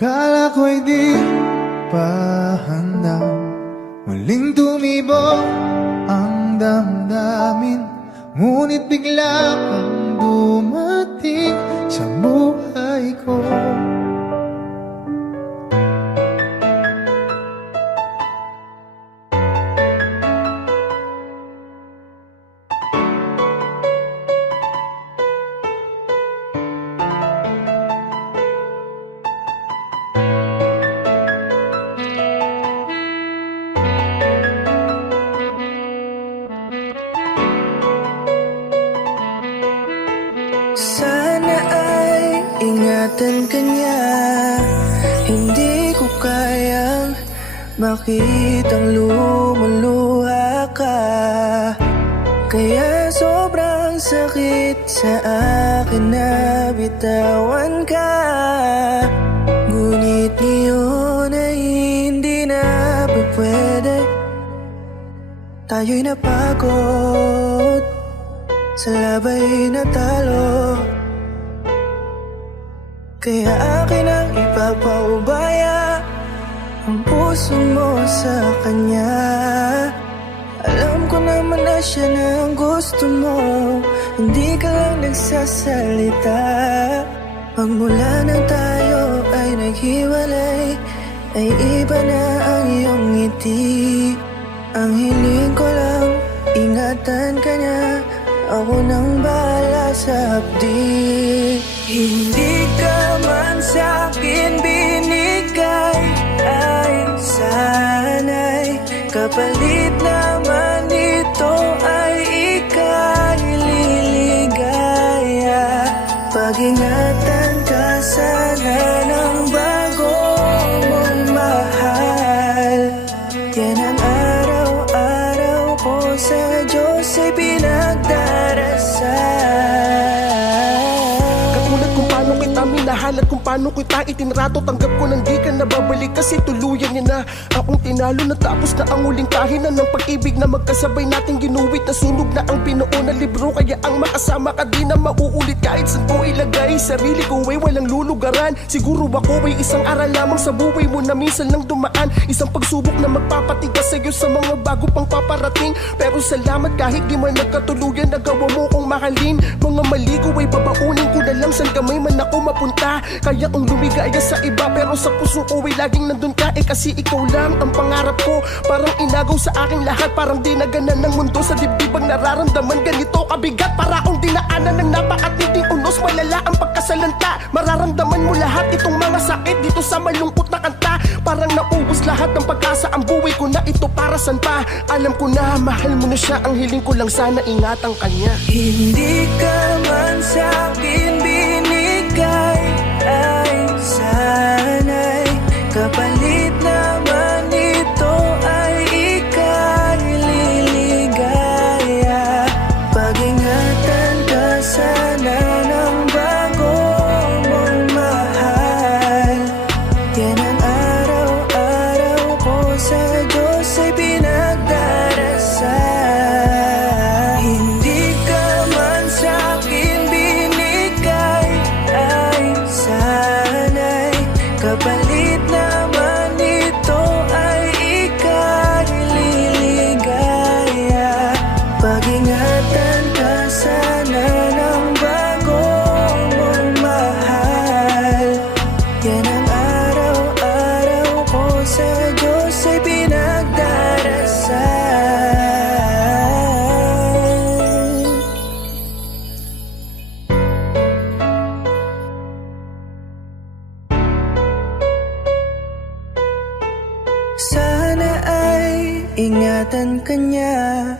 Kala ko'y di pa handa, muling tumibok ang damdamin. Ngunit bigla kang dumating sa buhay ko. Sana ay ingatan ka niya. Hindi ko kayang makitang lumuluha ka. Kaya sobrang sakit sa akin na bitawan ka. Ngunit ngayon ay hindi na pwede. Tayo'y napagod, sa labay natalo. Kaya akin ang ipapaubaya ang puso mo sa kanya. Alam ko naman na siya na ang gusto mo, hindi ka lang nagsasalita. Pagmula na tayo ay naghiwalay, ay iba na ang iyong ngiti. Ang hiling ko lang, ingatan ka niya. Ako nang bahala sa hapdi. Hindi ka man sa'kin binigay, ay sana'y kapalit naman ito ay ika'y liligaya. Pag-ingatan ka sana ng bago mong mahal. Yan ang araw-araw ko sa Diyos ay pinagdarasal. Katulad kung paano kita minahal at kung paano kita itinrato, tanggap ko nang di ka nababalik kasi tuluyan niya na akong tinalo. Natapos na ang huling kahinan ng pag-ibig na magkasabay nating ginuwit. Nasunog na ang binuo na libro, kaya ang makasama ka di na mauulit. Kahit saan ko ilagay sarili ko ay walang lulugaran. Siguro ako ay isang aral lamang sa buhay mo na minsan lang dumaan. Isang pagsubok na magpapatigas sa'yo sa mga bago pang paparating. Pero salamat kahit di man nagkatuluyan, nagawa mo kong mahalin. Mga mali ko ay babaunin ko na lang saan kamay man ako mapunta. Kaya kong lumigaya sa iba pero sa puso ko ay laging nandun ka. Kasi ikaw lang ang pangarap ko. Parang inagaw sa aking lahat, parang dinaganan ng mundo. Sa dibdibang nararamdaman ganito kabigat, para akong dinaanan ng napakatinding unos. Malala ang pagkasalanta, mararamdaman mo lahat itong mga sakit dito sa malungkot na kanta. Parang naubos lahat ng pag-asa, ang buhay ko na ito para saan pa. Alam ko na mahal mo na siya, ang hiling ko lang sana ingatan kanya. Hindi ka man sa'kin binigay, ay sana'y kapalit naman ito ay ika'y liligaya. Pag-ingatan ka sana ng bago mong mahal. Yan ang araw-araw ko sa Diyos ay pinagdarasal. Hindi ka man sa'kin binigay, ay sana'y kapalit naman ito ay ika'y liligaya. Pag-ingatan ka sana ng bago mong mahal. Yan ang araw-araw ko sa Diyos ay pinagdarasal. Sana ay ingatan ka niya.